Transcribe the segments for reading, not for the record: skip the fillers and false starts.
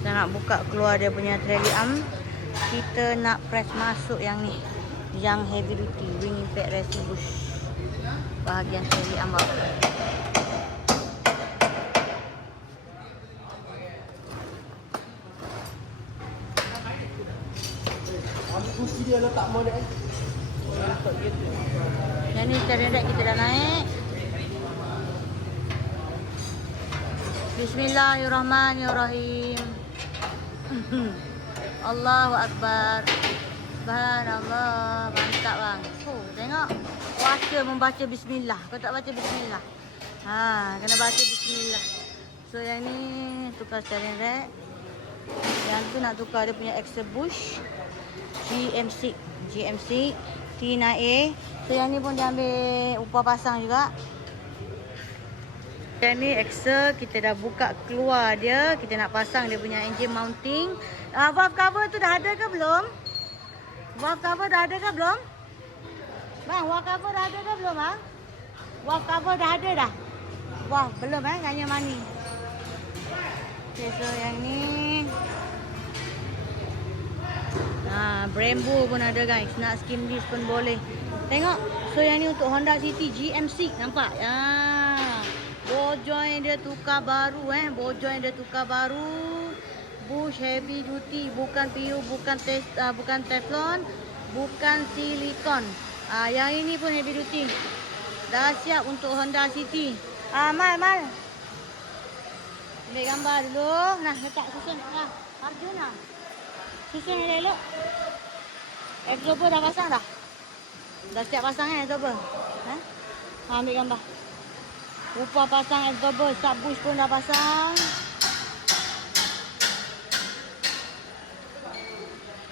Kita nak buka keluar dia punya trailing arm. Kita nak press masuk yang ni, yang heavy duty wing impact racing bush, bahagian trailing arm bawah. Kunci dia letak model. Yang ni terdekat kita dah naik. Bismillahirrahmanirrahim. Allahu Akbar. Subhanallah. Mantap bang. Tengok. Puasa membaca bismillah. Kau tak baca bismillah. Kena baca bismillah. So yang ni tukar steering rack. Yang tu nak tukar dia punya axle bush. GMC T9A. So yang ni pun dia ambil upah pasang juga. Yang ni axle kita dah buka keluar dia. Kita nak pasang dia punya engine mounting. Valve cover tu dah ada ke belum? Valve cover dah ada ke belum? Bang, valve cover dah ada ke belum bang? Valve cover dah ada dah? Wah, belum tanya mani. Okay, so yang ni Brembo pun ada guys. Nak skim disc pun boleh. Tengok. So yang ni untuk Honda City GMC. Nampak? Ball joint dia tukar baru Ball joint dia tukar baru. Bush heavy duty. Bukan PU, bukan Teflon, bukan silikon. Yang ini pun heavy duty. Dah siap untuk Honda City. Mal. Ambil gambar dulu. Nah, letak susun. Arjun lah. Susun elok. Exober dah pasang dah? Dah siap pasang exober? Ambil gambar. Upah pasang exober. Sub bush pun dah pasang.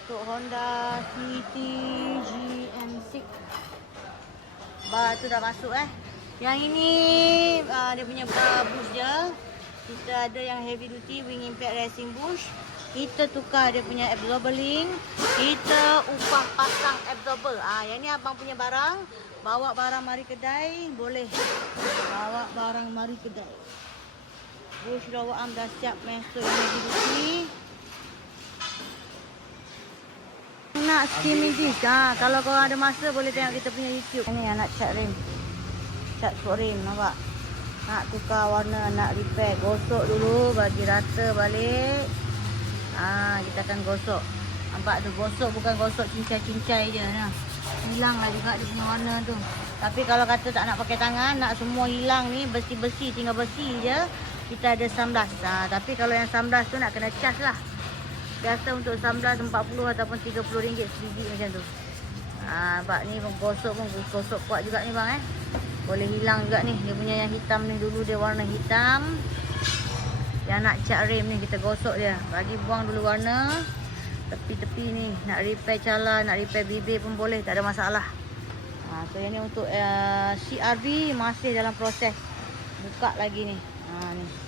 Untuk Honda City GM6. Bar tu dah masuk Yang ini dia punya bar bush dia. Kita ada yang heavy duty wing impact racing bush. Kita tukar dia punya absorber link. Kita upah pasang absorber. Yang ni abang punya barang. Bawa barang mari kedai boleh. Bawa barang mari kedai. Bush lower arm dah siap masuk yang heavy duty. Nak skimming disc. Kalau korang ada masa boleh tengok kita punya YouTube. Ni nak cat rim. Cat sport rim, nampak? Nak tukar warna, nak repair. Gosok dulu, bagi rata balik. Kita akan gosok. Nampak tu, gosok bukan gosok cincai-cincai je. Hilanglah juga dia punya warna tu. Tapi kalau kata tak nak pakai tangan, nak semua hilang ni, bersih-bersih, tinggal bersih je, kita ada sunblast. Tapi kalau yang sunblast tu nak kena charge lah. Biasa untuk sunblast 40 ataupun RM30 sebiji macam tu. Nampak ni gosok pun gosok kuat juga ni bang Boleh hilang juga ni. Dia punya yang hitam ni dulu dia warna hitam. Yang nak cat rem ni kita gosok dia. Bagi buang dulu warna. Tepi-tepi ni. Nak repair cala, nak repair bibir pun boleh. Tak ada masalah. So yang ni untuk CRV masih dalam proses. Buka lagi ni. Ni.